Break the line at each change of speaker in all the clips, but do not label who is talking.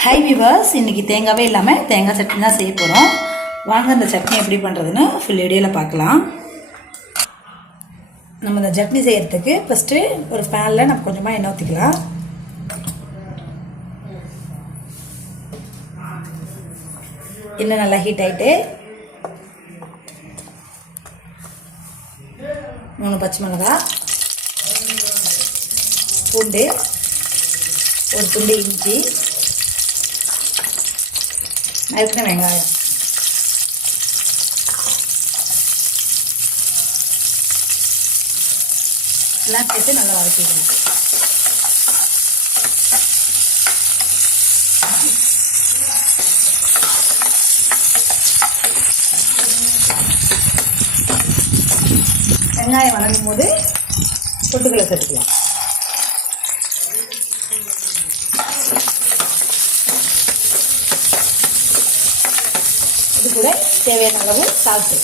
High viewers இன்றைக்கி தேங்காவே இல்லாமல் தேங்காய் சட்னி தான் செய்ய போகிறோம் வாங்க இந்த சட்னி எப்படி பண்ணுறதுன்னு ஃபுல் வீடியோவில் பார்க்கலாம். நம்ம இந்த சட்னி செய்கிறதுக்கு ஃபஸ்ட்டு ஒரு பேனில் நம்ம கொஞ்சமாக எண்ணெய் ஊற்றிக்கலாம் எண்ணெய் நல்லா ஹீட் ஆகிட்டு மூணு பச்சை மிளகா பூண்டு ஒரு துண்டு இஞ்சி நறுக்கின வெங்காயம். எல்லாம் சேர்த்து நல்லா வதக்கிக்கணும் வெங்காயம் வளரும் போது தொட்டுக்களை சேர்த்துக்கலாம். இது கூட தேவையான அளவு சால்ட்டு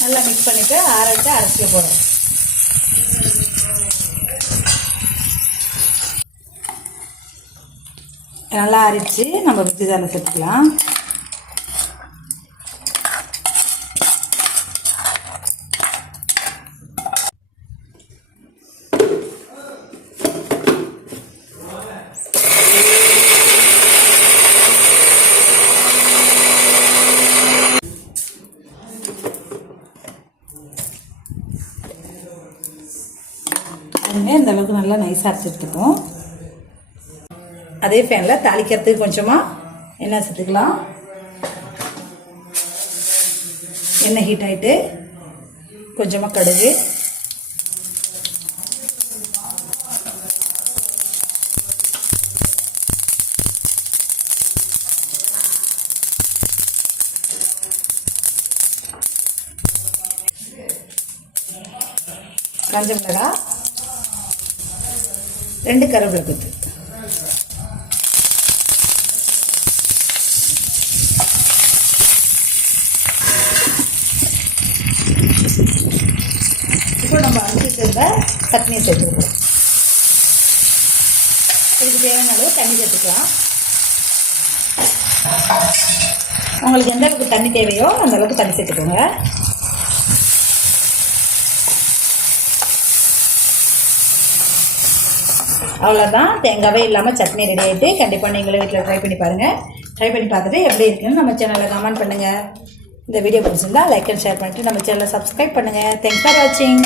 நல்லா மிக்ஸ் பண்ணிட்டு அரைச்சி வச்சு அரைச்சிக்க போகிறோம் நல்லா அரைச்சி நம்ம மிக்சி ஜாரில் சேர்த்துக்கலாம் அதுமே இந்த அளவுக்கு நல்லா நைஸாக அரைச்சி அதே ஃபேனில் தாளிக்கிறதுக்கு கொஞ்சமாக எண்ணெய் சேர்த்துக்கலாம். எண்ணெய் ஹீட் ஆகிட்டு கொஞ்சமாக கடுகு. காஞ்ச மிளகாய் ரெண்டு கருவேப்பிலை கொத்து இப்போ நம்ம அரிசி சேர்ந்த சட்னி சேர்த்துருக்கோம் இதுக்கு தேவையான அளவு தண்ணி சேர்த்துக்கலாம். உங்களுக்கு எந்த அளவுக்கு தண்ணி தேவையோ அந்த அளவுக்கு தண்ணி சேர்த்துக்கோங்க. அவ்வளோதான் தேங்காவே இல்லாமல் சட்னி ரெடி ஆகிட்டு கண்டிப்பாக நீங்களும் வீட்டில் ட்ரை பண்ணி பாருங்கள் ட்ரை பண்ணி பார்த்துட்டு எப்படி இருக்குன்னு நம்ம சேனலில் கமெண்ட் பண்ணுங்கள் இந்த வீடியோ பிடிச்சிருந்தா லைக் அண்ட் ஷேர் பண்ணிவிட்டு நம்ம சேனலை சப்ஸ்கிரைப் பண்ணுங்கள் தேங்க்ஸ் ஃபார் வாட்சிங்